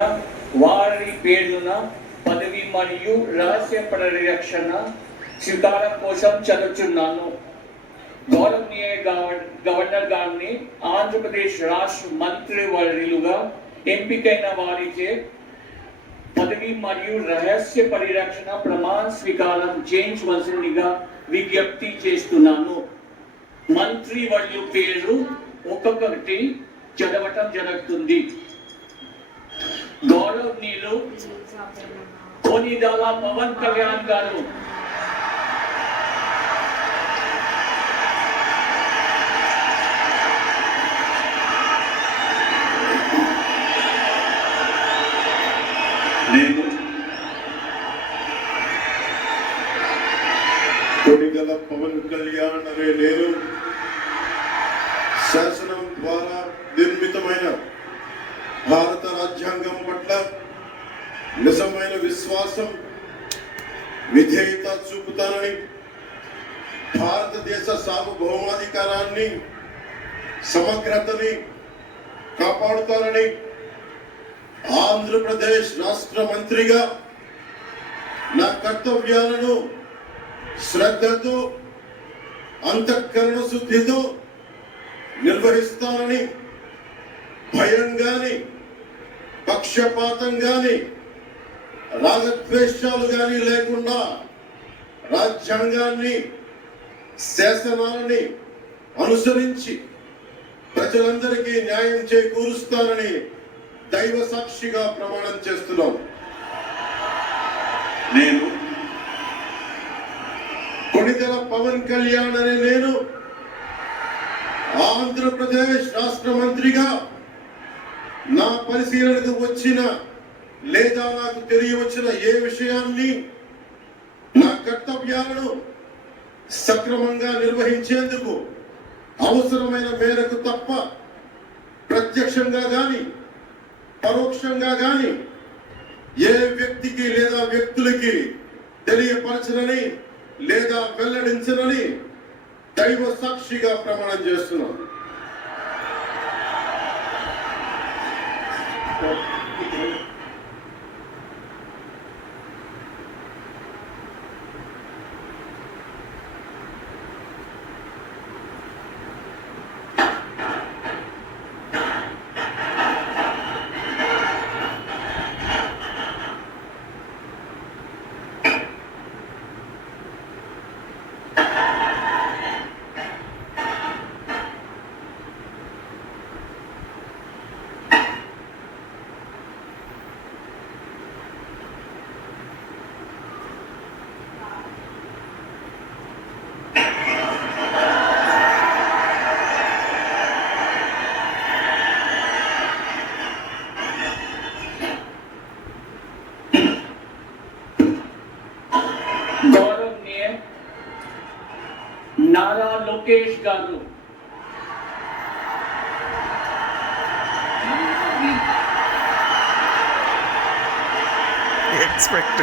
వారి పేర్లున పదవి మరియు రహస్య పరిరక్షణ స్వీకారం కోసం చదువుచున్నాను. గౌరవనీయ గవర్నర్ గారిని ఆంధ్రప్రదేశ్ రాష్ట్ర మంత్రివర్యులుగా ఎంపికైన వారిచే పదవి మరియు రహస్య పరిరక్షణ ప్రమాణ స్వీకారం చేయించవలసిందిగా విజ్ఞప్తి చేస్తున్నాను. మంత్రివర్యుల పేరు ఒక్కొక్కటి చదవటం జరుగుతుంది. గౌరవనీయులు కొనిదెల పవన్ కళ్యాణ్ గారు, నేను కొనిదెల పవన్ కళ్యాణ్ అనే నేను శాసనం ద్వారా నిర్మితమైన భారత రాజ్యాంగం పట్ల నిజమైన విశ్వాసం, విధేయత చూపుతానని, భారతదేశ సార్వభౌమాధికారాన్ని, సమగ్రతని కాపాడుతానని, ఆంధ్రప్రదేశ్ రాష్ట్ర మంత్రిగా నా కర్తవ్యాలను శ్రద్ధతో, అంతఃకరణ శుద్ధితో నిర్వహిస్తానని, భయం గాని, పక్షపాతం గాని, రాగద్వేషాలు గాని లేకుండా రాజ్యాంగాన్ని, శాసనాలని అనుసరించి ప్రజలందరికీ న్యాయం చేకూరుస్తానని దైవ సాక్షిగా ప్రమాణం చేస్తున్నాను. నేను కొనిదెల పవన్ కళ్యాణ్ అనే నేను ఆంధ్రప్రదేశ్ రాష్ట్ర మంత్రిగా నా పరిశీలనకు వచ్చిన లేదా నాకు తెలియవచ్చిన ఏ విషయాన్ని, నా కర్తవ్యాలను సక్రమంగా నిర్వహించేందుకు అవసరమైన మేరకు తప్ప ప్రత్యక్షంగా గాని పరోక్షంగా గాని ఏ వ్యక్తికి లేదా వ్యక్తులకి తెలియపరచనని లేదా వెల్లడించనని దైవ సాక్షిగా ప్రమాణం చేస్తున్నాను. గౌరవనీయ నారా లోకేష్ గారు, expected.